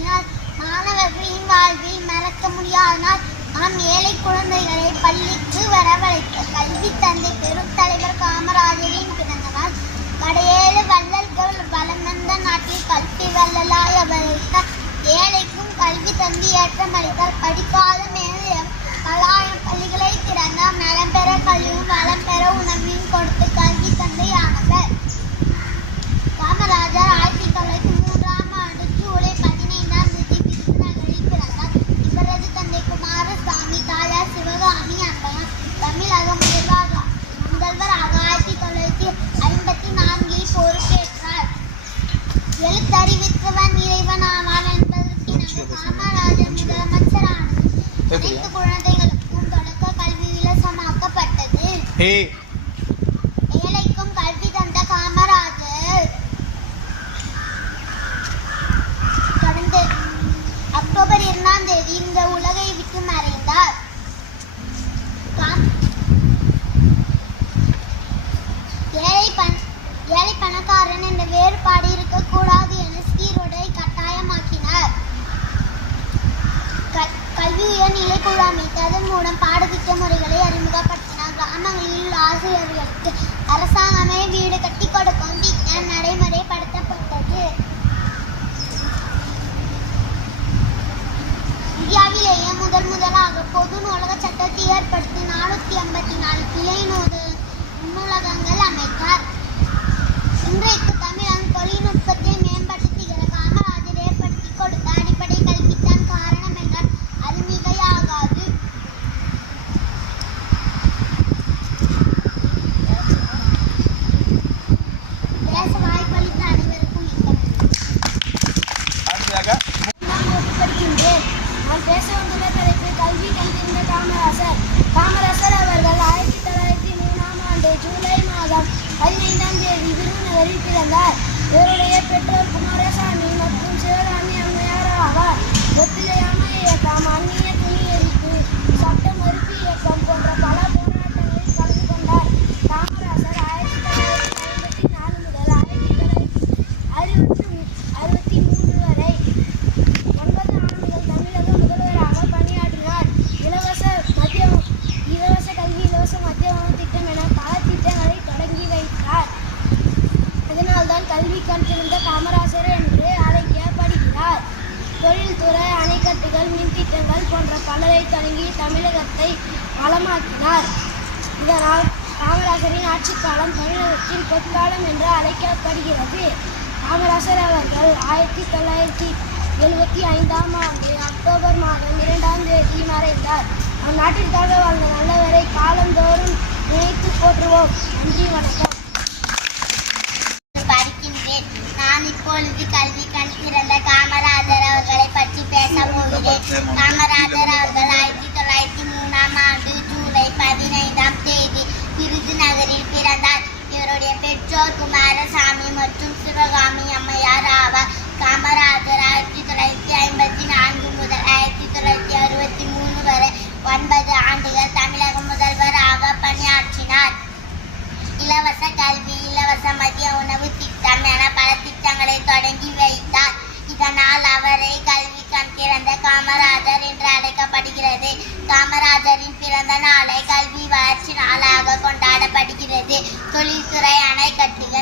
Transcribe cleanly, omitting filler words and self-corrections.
பணியாற்றினார். மாணவர்களின் வாழ்வில் மறக்க முடியாத நாள் நாம் ஏழை குழந்தைகளை பள்ளிக்கு வரவழைத்த கல்வி தந்தை பெரும் தலைவர் காமராஜரின் பிறந்த நாள். கடையேழு வள்ளல்கள் வளம் வந்த நாட்டில் கல்வி வள்ளலாய் அவரைத்த ஏழைக்கும் கல்வி தந்தி ஏற்றமளித்தார். படிக்காத மேலும் பல்லாயிரம் பள்ளிகளை திறந்தார். நலம் பெற கல்வியும் வளம் பெற உணவையும் கொடுத்து கல்வி தந்தையானவர். காமராஜர் 1903ஆம் ஆண்டு ஜூலை 15ஆம் தேதி விருதுநகரில் பிறந்தார். இவரது தந்தை குமாரசாமி, தாயார் சிவகாமி அம்மையார். தமிழக முதல்வராக 1954இல் பொறுப்பேற்றார். எழுத்தறிவித்தவன் இறைவன் ஆவான் என்பதற்கு காமராஜர் முதலமைச்சரானது அனைத்து குழந்தைகளுக்கும் தொடக்க கல்வி இலவசமாக்கப்பட்டது. ஏழைக்கும் கல்வி தந்த காமராஜர் கடந்த அக்டோபர் 2ஆம் தேதி இந்த உலகை விட்டு மறைந்தார். ஏழை பணக்காரன் என்ற வேறுபாடு இருக்கக்கூடாது என சீருடை கட்டாயமாக்கினார். கல்வி உயர்நிலை குழு அமைத்து அதன் மூலம் பாடத்திட்ட முறைகளை அறிமுகப்படுத்தினார். கிராமங்களில் ஆசிரியர்களுக்கு அரசாங்கமே வீடு கட்டி கொடுக்கும் திட்டம் நடைமுறைப்படுத்தப்பட்டது. இந்தியாவிலேயே முதலாக பொது நூலக சட்டத்தை ஏற்படுத்தி 484 கிளை நூலகங்கள் அமைத்தார். இன்றைக்கு தமிழகம் தொழில்நுட்பத்தை மேம்படுத்துகிற காமராஜர் ஏற்படுத்தி கொடுத்த அடிப்படை கல்வித்தான் காரணம் என்றால் அது மிகையாகாது. பேச வாய்ப்பளித்த அனைவருக்கும் நான் பேச வந்துள்ள தலைப்பு கல்வி தந்திருந்த காமராஜர். காமராஜர் அவர்கள் 1903ஆம் ஆண்டு ஜூலை மாதம் 15ஆம் தேதி விருதுநகரில் பிறந்தார். இவருடைய பெற்றோர் குமாரசாமி மற்றும் சிவகாமி அம்மையார் ஆவார். ஒத்துழையாமை இயக்கம், அந்நிய துணி எரிப்பு, சட்ட மறுப்பு இயக்கம் போன்ற பல போராட்டங்களில் கலந்து கொண்டார். காமராஜர் 1954 முதல் 1963 வரை 9 ஆண்டுகள் தமிழக முதல்வராக பணியாற்றினார். இலவச கல்வி, இலவச மத்திய உணவு திட்டம் என பல திட்டங்களை தொடங்கி வைத்தார். இதனால்தான் கல்வி கண் திறந்த காமராஜர் என்று அழைக்கப்படுகிறார். தொழில்துறை, அணைக்கட்டுகள், மின் திட்டங்கள் போன்ற பலரை தொடங்கி தமிழகத்தை வளமாக்கினார். இதனால் காமராஜரின் ஆட்சி காலம் தமிழகத்தின் பொற்காலம் என்று அழைக்கப்படுகிறது. காமராஜர் அவர்கள் 1975ஆம் ஆண்டு அக்டோபர் மாதம் 2ஆம் தேதி மறைந்தார். நம் நாட்டிற்காக வாழ்ந்த நல்லவரை காலந்தோறும் நினைத்து போற்றுவோம். நன்றி, வணக்கம். படிக்கின்றேன். நான் இப்பொழுது கல்வி கண் திறந்த காமராஜர் அவர்களை பற்றி பேச போகிறேன். காமராஜர் அவர்கள் 1903ஆம் ஆண்டு ஜூலை 15ஆம் தேதி விருதுநகரில் பிறந்தார். இவருடைய பெற்றோர் குமாரசாமி மற்றும் சிவகாமி அம்மையார் ஆவார். காமராஜர் 1954 முதல் 1963 வரை 9 ஆண்டுகள் தமிழக முதல்வராக பணியாற்றினார். இலவச கல்வி, இலவச மதிய உணவு திட்டம் என பல திட்டங்களை தொடங்கி வைத்தார். இதனால் அவரை கல்வி கண் திறந்த காமராஜர் என்று அழைக்கப்படுகிறது. காமராஜரின் பிறந்த நாளை கல்வி வளர்ச்சி நாளாக கொண்டாடப்படுகிறது. தொழில்துறை, அணைக்கட்டுகள்,